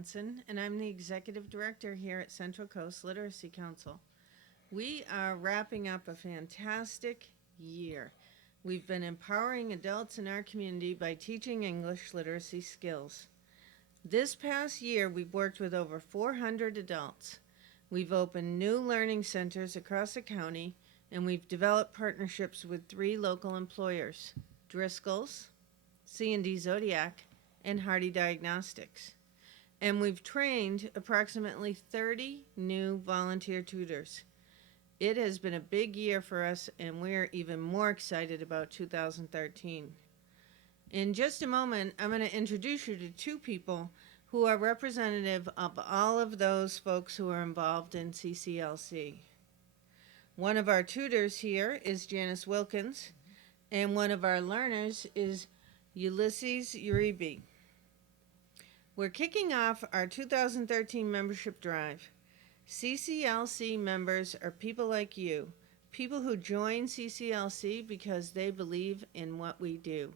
Johnson, and I'm the Executive Director here at Central Coast Literacy Council. We are wrapping up a fantastic year. We've been empowering adults in our community by teaching English literacy skills. This past year, we've worked with over 400 adults. We've opened new learning centers across the county, and we've developed partnerships with 3 local employers, Driscoll's, C&D Zodiac, and Hardy Diagnostics. And we've trained approximately 30 new volunteer tutors. It has been a big year for us, and we're even more excited about 2013. In just a moment, I'm going to introduce you to 2 people who are representative of all of those folks who are involved in CCLC. One of our tutors here is Janice Wilkins, and one of our learners is Ulysses Uribe. We're kicking off our 2013 membership drive. CCLC members are people like you, people who join CCLC because they believe in what we do.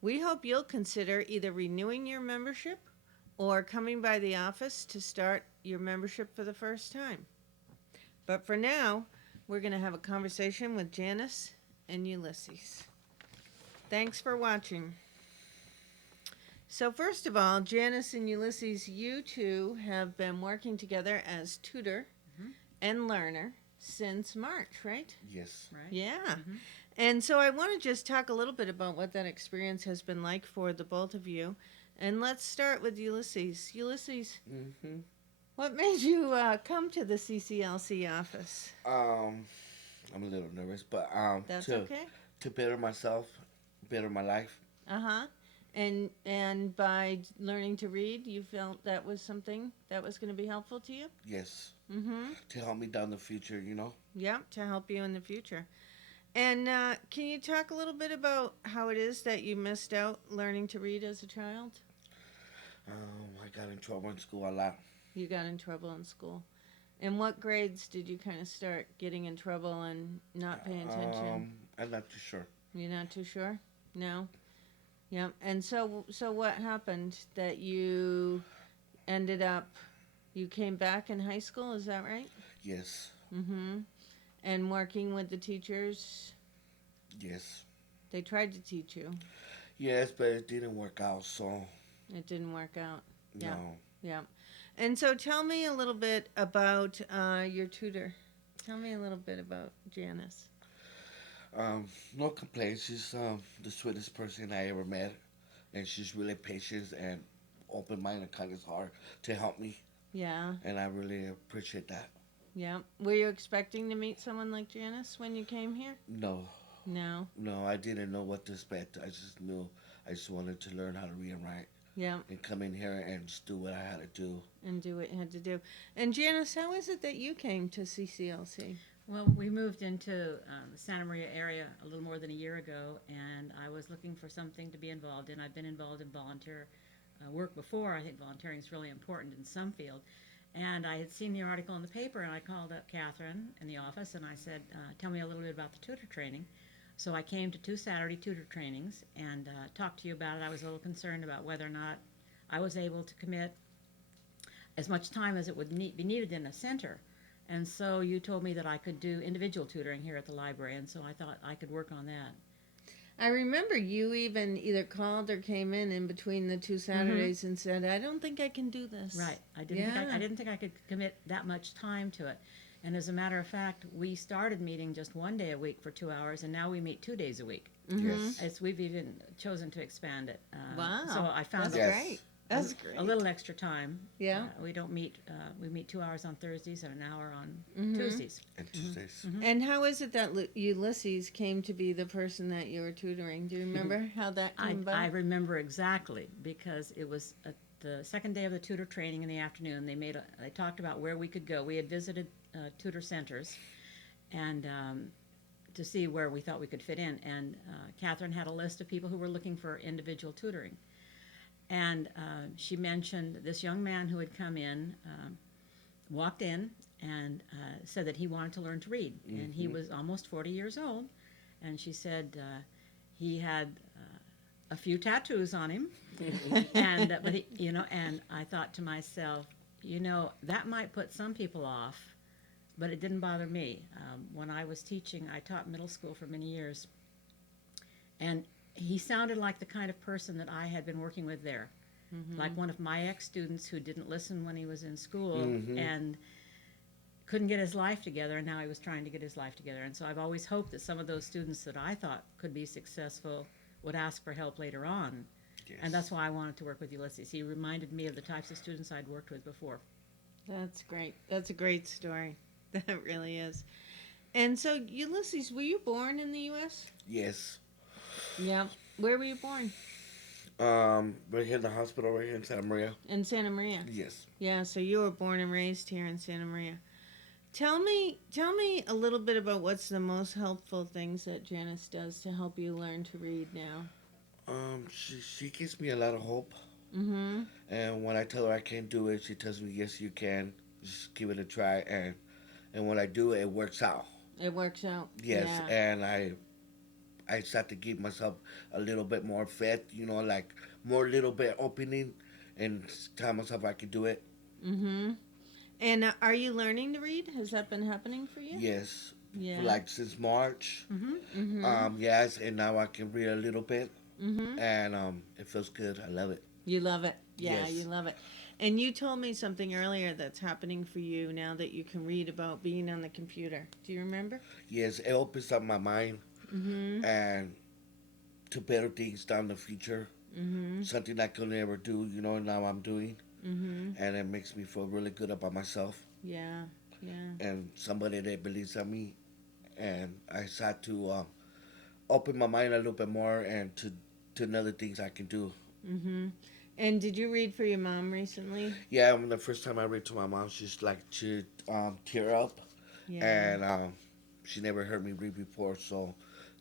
We hope you'll consider either renewing your membership or coming by the office to start your membership for the first time. But for now, we're going to have a conversation with Janice and Ulysses. Thanks for watching. So first of all, Janice and Ulysses, you two have been working together as tutor and learner since March, right? Yes. Right? Yeah. And so I want to just talk a little bit about what that experience has been like for the both of you. And let's start with Ulysses. Ulysses, what made you come to the CCLC office? I'm a little nervous, but That's to okay. to better myself, better my life. Uh-huh. And by learning to read, you felt that was something that was going to be helpful to you? Yes. Mm-hmm. To help me down the future, you know. Yep, to help you in the future. And can you talk a little bit about how it is that you missed out learning to read as a child? I got in trouble in school a lot. You got in trouble in school. In what grades did you kind of start getting in trouble and not paying attention? I'm not too sure. You're not too sure? No? Yeah. And so what happened that you ended up, you came back in high school, is that right? Yes. Mm-hmm. And working with the teachers, Yes. they tried to teach you. Yes, but it didn't work out. So It didn't work out. Yeah. no. Yeah. And so tell me a little bit about your tutor. Tell me a little bit about Janice. No complaints. She's the sweetest person I ever met, and she's really patient and open-minded, kind of hard to help me, Yeah. and I really appreciate that. Yeah. Were you expecting to meet someone like Janice when you came here? No, No. no, I didn't know what to expect. I just knew I just wanted to learn how to read and write Yeah. and come in here and just do what I had to do. And do what you had to do. And Janice, how is it that you came to CCLC? Well, we moved into the Santa Maria area a little more than a year ago, and I was looking for something to be involved in. I've been involved in volunteer work before. I think volunteering is really important in some field. And I had seen the article in the paper, and I called up Catherine in the office, and I said, tell me a little bit about the tutor training. So I came to 2 Saturday tutor trainings and talked to you about it. I was a little concerned about whether or not I was able to commit as much time as it would be needed in a center. And so you told me that I could do individual tutoring here at the library, and so I thought I could work on that. I remember you even either called or came in between the 2 Saturdays and said, I don't think I can do this. Right. I didn't think I could commit that much time to it. And as a matter of fact, we started meeting just 1 day a week for 2 hours, and now we meet 2 days a week. Yes. We've even chosen to expand it. Wow. So I found That's Yes. great. That's great. a little extra time. Yeah. We don't meet. We meet 2 hours on Thursdays and an hour on Tuesdays. And Tuesdays. And how is it that Ulysses came to be the person that you were tutoring? Do you remember how that came about? I remember exactly because it was the second day of the tutor training in the afternoon. They talked about where we could go. We had visited tutor centers, and to see where we thought we could fit in. And Catherine had a list of people who were looking for individual tutoring. And she mentioned this young man who had come in, walked in, and said that he wanted to learn to read. And he was almost 40 years old. And she said he had a few tattoos on him, and but he, and I thought to myself, that might put some people off, but it didn't bother me. When I was teaching, I taught middle school for many years, and he sounded like the kind of person that I had been working with there, like one of my ex-students who didn't listen when he was in school and couldn't get his life together, and now he was trying to get his life together. And so I've always hoped that some of those students that I thought could be successful would ask for help later on. Yes. And that's why I wanted to work with Ulysses. He reminded me of the types of students I'd worked with before. That's great. That's a great story. That really is. And so, Ulysses, were you born in the U.S.? Yes. Yeah. Where were you born? Right here in the hospital, right here in Santa Maria. In Santa Maria. Yes. Yeah, so you were born and raised here in Santa Maria. Tell me a little bit about what's the most helpful things that Janice does to help you learn to read now. She gives me a lot of hope. Mm-hmm. And when I tell her I can't do it, she tells me, yes, you can. Just give it a try. And when I do it, it works out. It works out. Yes. Yeah. And I start to give myself a little bit more faith, like more little bit opening and tell myself I can do it. Mm-hmm. And are you learning to read? Has that been happening for you? Yes. Yeah. Like since March. Mm-hmm. Mm-hmm. Yes, and now I can read a little bit. Mm-hmm. And it feels good. I love it. You love it. Yeah, Yes. you love it. And you told me something earlier that's happening for you now that you can read about being on the computer. Do you remember? Yes, it opens up my mind Mm-hmm. and to better things down the future. Mm-hmm. Something I could never do, now I'm doing. Mm-hmm. And it makes me feel really good about myself Yeah. Yeah. and somebody that believes in me. And I start to open my mind a little bit more and to other things I can do. Mm-hmm. And did you read for your mom recently? Yeah, when the first time I read to my mom, she's like to tear up. Yeah. And she never heard me read before, so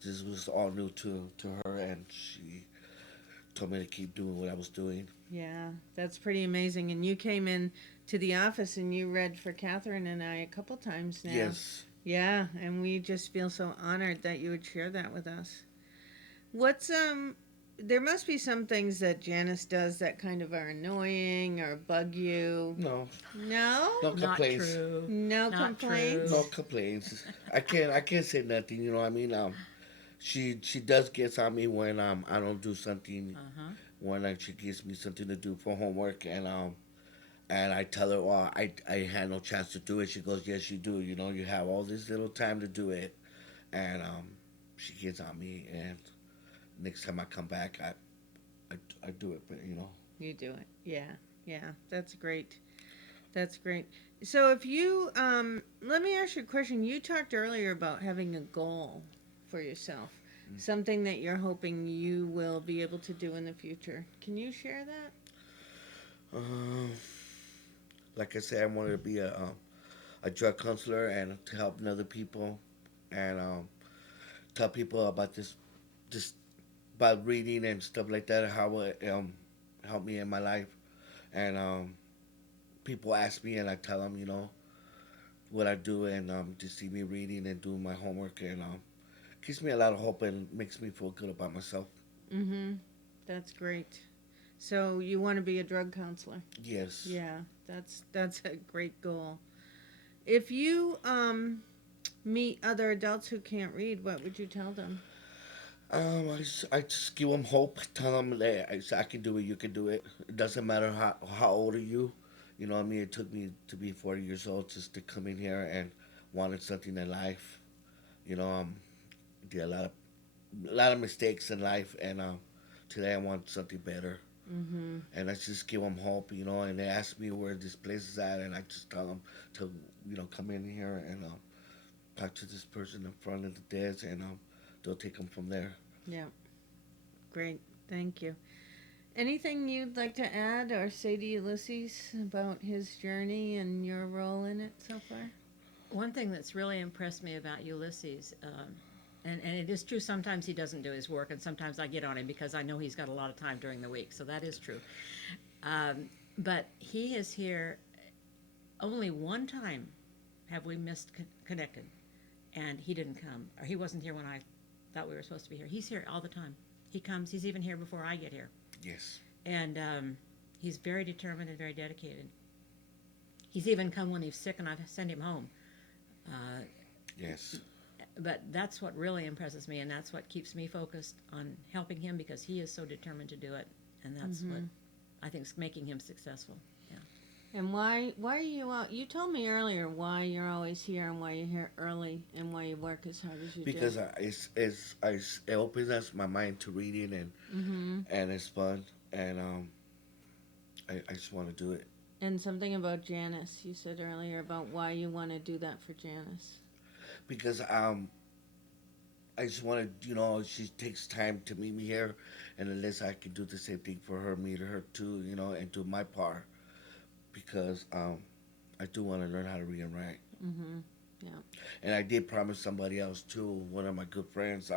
this was all new to her, and she told me to keep doing what I was doing. Yeah, that's pretty amazing. And you came in to the office and you read for Catherine and I a couple times now. Yes. Yeah, and we just feel so honored that you would share that with us. What's there must be some things that Janice does that kind of are annoying or bug you. No. No? No Not complaints. true. No Not complaints? true. No complaints. I can't say nothing. You know what I mean? She does get on me when I don't do something. Uh-huh. When she gives me something to do for homework, and I tell her, well, I had no chance to do it. She goes, yes, you do. You have all this little time to do it, and she gets on me. And next time I come back, I do it. But You do it. Yeah. Yeah. That's great. That's great. So if you let me ask you a question. You talked earlier about having a goal for yourself. Something that you're hoping you will be able to do in the future. Can you share that? Like I said, I wanted to be a drug counselor and to help other people, and tell people about this about reading and stuff like that, how it helped me in my life. And people ask me, and I tell them, what I do, and to see me reading and doing my homework, and gives me a lot of hope and makes me feel good about myself. Mm-hmm. That's great. So you want to be a drug counselor? Yes. Yeah, that's a great goal. If you meet other adults who can't read, what would you tell them? I just give them hope. Tell them that I can do it. You can do it. It doesn't matter how old are you. You know what I mean? It took me to be 40 years old just to come in here and wanted something in life. Did a lot of mistakes in life, and today I want something better. Mm-hmm. And I just give them hope, and they ask me where this place is at, and I just tell them to, come in here and talk to this person in front of the desk, and they'll take them from there. Yeah. Great. Thank you. Anything you'd like to add or say to Ulysses about his journey and your role in it so far? One thing that's really impressed me about Ulysses, and it is true, sometimes he doesn't do his work, and sometimes I get on him because I know he's got a lot of time during the week, so that is true. But he is here only one time have we missed connected, and he didn't come, or he wasn't here when I thought we were supposed to be here. He's here all the time. he comes. He's even here before I get here, Yes. and he's very determined and very dedicated. He's even come when he's sick, and I've sent him home. Yes. But that's what really impresses me, and that's what keeps me focused on helping him because he is so determined to do it, and that's what I think is making him successful. And why are you out? You told me earlier why you're always here and why you're here early and why you work as hard as you Because do. it opens up my mind to reading and it's fun and I just want to do it And something about Janice. You said earlier about why you want to do that for Janice. because I just want to she takes time to meet me here, and unless I can do the same thing for her, meet her too, and do my part because I do want to learn how to read and write. Yeah. And I did promise somebody else too. One of my good friends,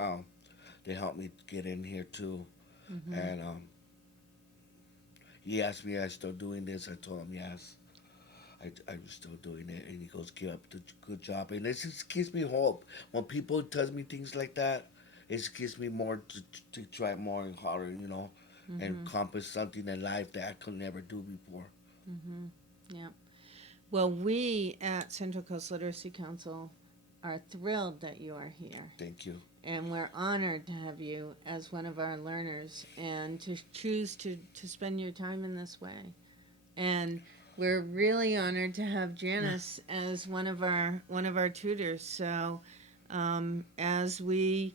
they helped me get in here too, and he asked me, "Are you still doing this?" I told him yes. I'm still doing it, and he goes, "Keep up the good job." And it just gives me hope when people tell me things like that. It just gives me more to try more and harder, and accomplish something in life that I could never do before. Yeah. Well, we at Central Coast Literacy Council are thrilled that you are here. Thank you. And we're honored to have you as one of our learners and to choose to spend your time in this way. And we're really honored to have Janice as one of our tutors. So as we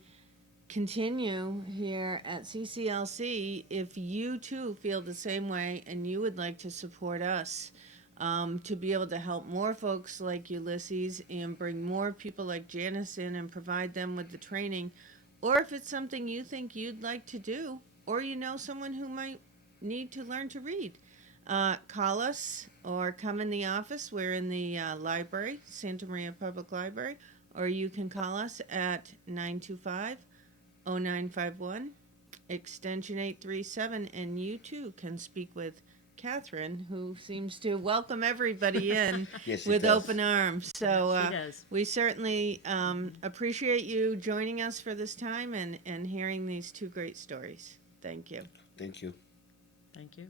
continue here at CCLC, if you too feel the same way and you would like to support us to be able to help more folks like Ulysses and bring more people like Janice in and provide them with the training, or if it's something you think you'd like to do, or you know someone who might need to learn to read, call us or come in the office. We're in the library, Santa Maria Public Library, or you can call us at 925-0951, extension 837, and you too can speak with Catherine, who seems to welcome everybody in Yes, she with does. open arms. So She does. we certainly appreciate you joining us for this time and hearing these two great stories. Thank you. Thank you. Thank you.